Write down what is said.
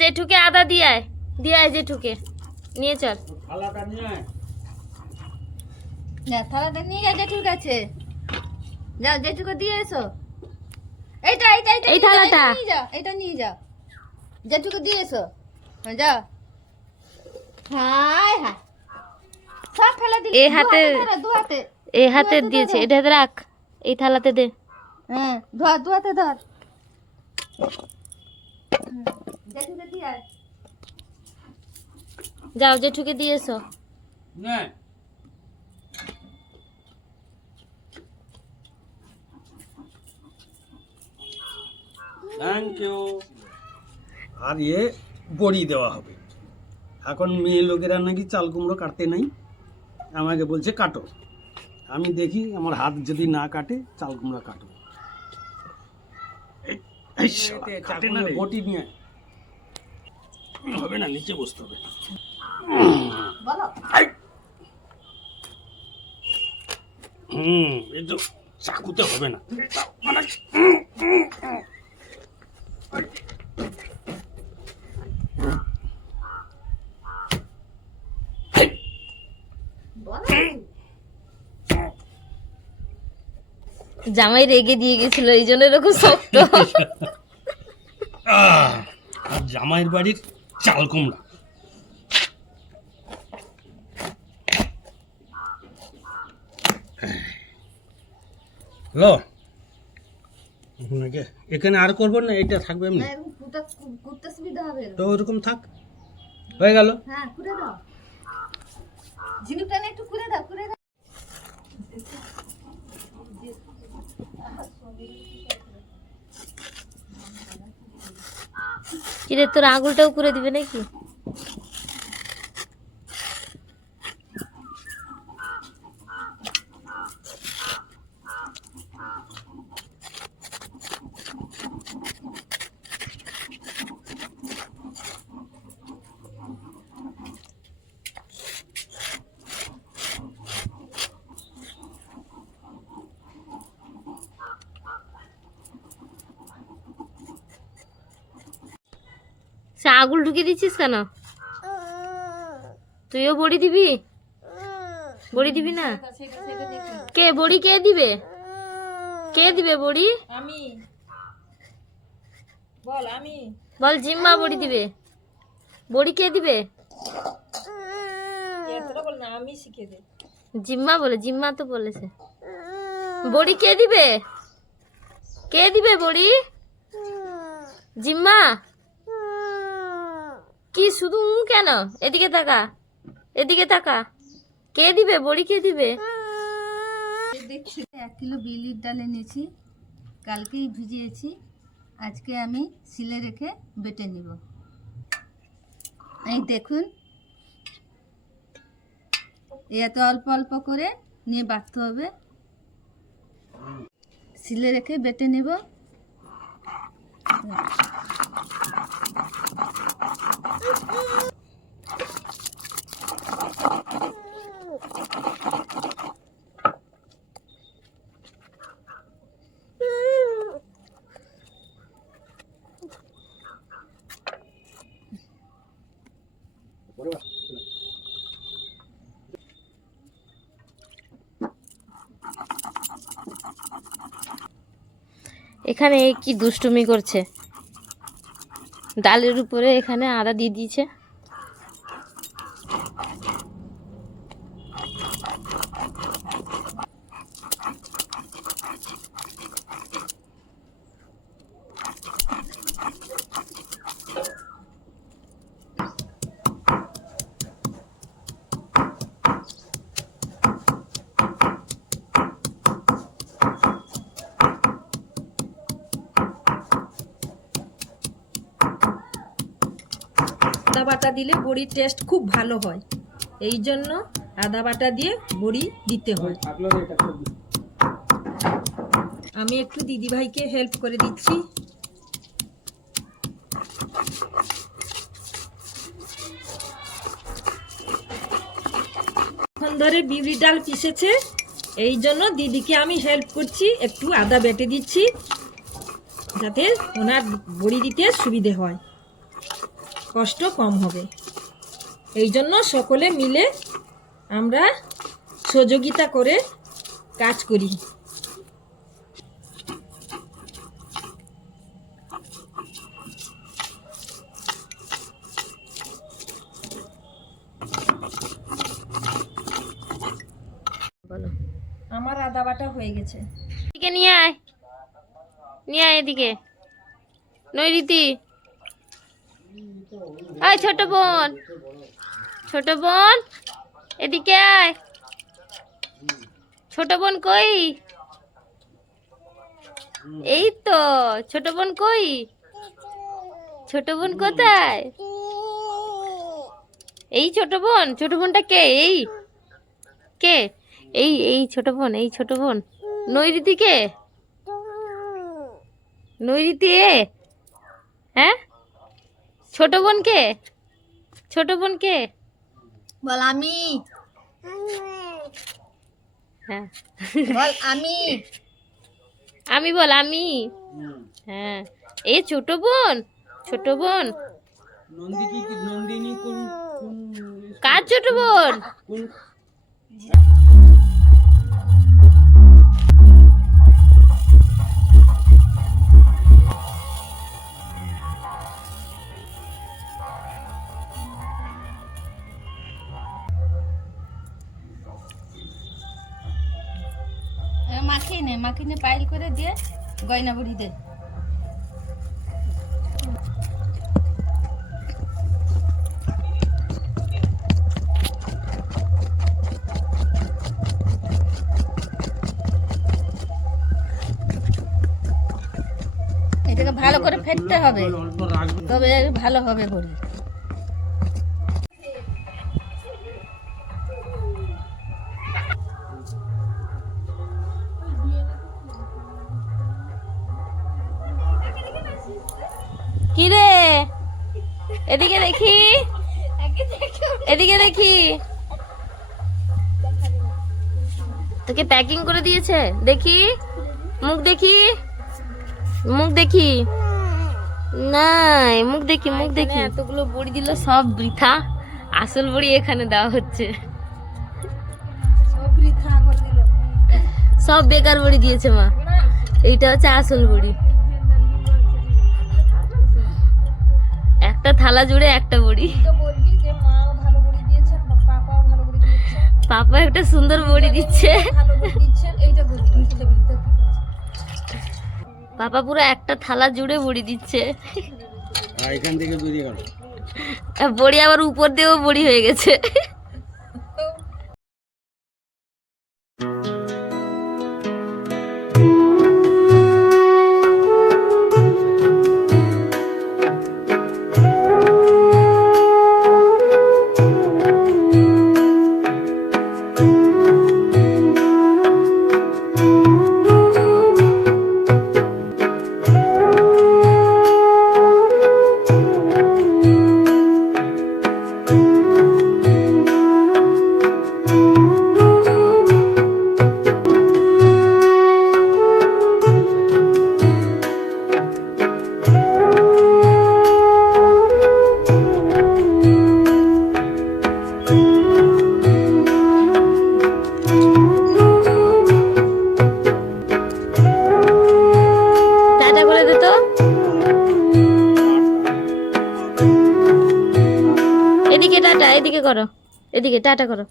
জেঠুকে আদা দিয়ে আয় জেঠুকে নিয়ে চল। থালাটা নিয়ে আয়। না থালাটা নিয়ে যা জেঠুর কাছে, যাও জেঠুকে দিয়ে এসো। এইটা এইটা এইটা এই থালাটা নিয়ে যাও, এটা নিয়ে যাও, জেঠুকে দিয়ে এসো। যাও। হায় হায়, সব ফেলে দিলি। এই হাতে দু হাতে এই হাতে দিয়েছে, এটা হাতে রাখ, এই থালাতে দে। হ্যাঁ ধর, দু হাতে ধর। জেঠুকে দিয়ে আয়। যাও জেঠুকে দিয়ে এসো। নে। Thank you. আর বড়ি দেওয়া হবে। এখন মেয়ে লোকেরা নাকি চাল কুমড়ো কাটতে নাই, আমাকে বলছে কাটো। আমি দেখি আমার হাত যদি না কাটে চাল কুমড়ো কাটো। বটি নিয়ে হবে না, নিচে বসতে হবে। বলো। এই তো চাকুতে হবে না। জামাই রেগে দিয়ে গেছিল, এই জন্য এরকম শক্ত। আর জামাইয়ের বাড়ির চাল কুমড়া। হ্যালো, এখানে আর করবো না, এটা থাকবে এমনি। না এরকম কুটতে সুবিধা হবে। তো ওরকম থাক, হয়ে গেল। হ্যাঁ কুড়ে দাও, ঝিনুকটা নিয়ে একটু কুড়ে দাও, কুড়ে দাও। কিরে তোর আঙুলটাও করে দিবে নাকি? সে আঙুল ঢুকিয়ে দিচ্ছিস কেন? তুইও বড়ি দিবি? বড়ি দিবি না? কে বড়ি কে দিবে? কে দিবে বড়ি? আমি বল, আমি বল জিম্মা বড়ি দিবে। বড়ি কে দিবে? এতটা বল না, আমি শিখে দে। জিম্মা বলে, জিম্মা তো বলেছে। বড়ি কে দিবে? কে দিবে বড়ি? জিম্মা। কি শুধু কেন? এদিকে তাকা, এদিকে তাকা। কে দিবে বড়ি, কে দিবে? দেখছি 1 কিলো বিউলির ডাল এনেছি, কালকেই ভিজিয়েছি, আজকে আমি সিলে রেখে বেটে নিব। এই দেখুন, এত অল্প অল্প করে নিয়ে বাটতে হবে, সিলে রেখে বেটে নিব। এখানে কি দুষ্টুমি করছে? ডালের উপরে এখানে আদা দিয়ে দিয়েছে। আদা বাটা দিলে বড়ির টেস্ট খুব ভালো হয়, এই জন্য আদা বাটা দিয়ে বড়ি দিতে হয়। আমি একটু দিদিভাইকে হেল্প করে দিচ্ছি। এখন ধরে বিউলি ডাল পিষেছে, এই জন্য দিদিকে আমি হেল্প করছি, একটু আদা বেটে দিচ্ছি যাতে ওনার বড়ি দিতে সুবিধে হয়। কষ্ট কম হবে। এই জন্য সকলে মিলে আমরা সহযোগিতা করে কাজ করি। বলো। আমার আদা বাটা হয়ে গেছে। এদিকে নিয়ে আয়, নিয়ে আয় এদিকে। নৈরিতি, আয় ছোট বোন, ছোট বোন এদিকে আয়। ছোট বোন কই? এই তো ছোট বোন কই? ছোট বোন কোথায়? এই ছোট বোন, ছোট বোনটা কে? এই কে? এই ছোট বোন, এই ছোট বোন। নৈরিতি কে? নৈরিতি এ? হ্যাঁ, ছোট বোন কে? ছোট বোন কে? বল আমি, হ্যাঁ বল আমি। আমি বল আমি। হ্যাঁ, এই ছোট বোন, ছোট বোন নন্দিনী কোন কার ছোট বোন? কোন মাখিয়ে নে পাইল করে দিয়ে গয়না বুড়ি দে। এটাকে ভালো করে ফেটতে হবে, অল্প রাখবে। তবে ভালো হবে বড়ি। কি রে? এদিকে দেখি, এদিকে দেখি। তোকে প্যাকিং করে দিয়েছে? দেখি মুখ, দেখি মুখ, দেখি নাই মুখ, দেখি মুখ, দেখি। এতগুলো বড়ি দিল, সব বৃথা। আসল বড়ি এখানে দেওয়া হচ্ছে, সব বেকার বড়ি দিয়েছে মা। এইটা হচ্ছে আসল বড়ি। একটা থালা জুড়ে একটা বড়ি। পাপা একটা সুন্দর বড়ি দিচ্ছে। পাপা পুরো একটা থালা জুড়ে বড়ি দিচ্ছে। এখান থেকে বেরিয়ে গেল বড়ি, আবার উপর দিয়েও বড়ি হয়ে গেছে। টাটা করে দে তো। এদিকে টাটা, এদিকে করো, এদিকে টাটা করো।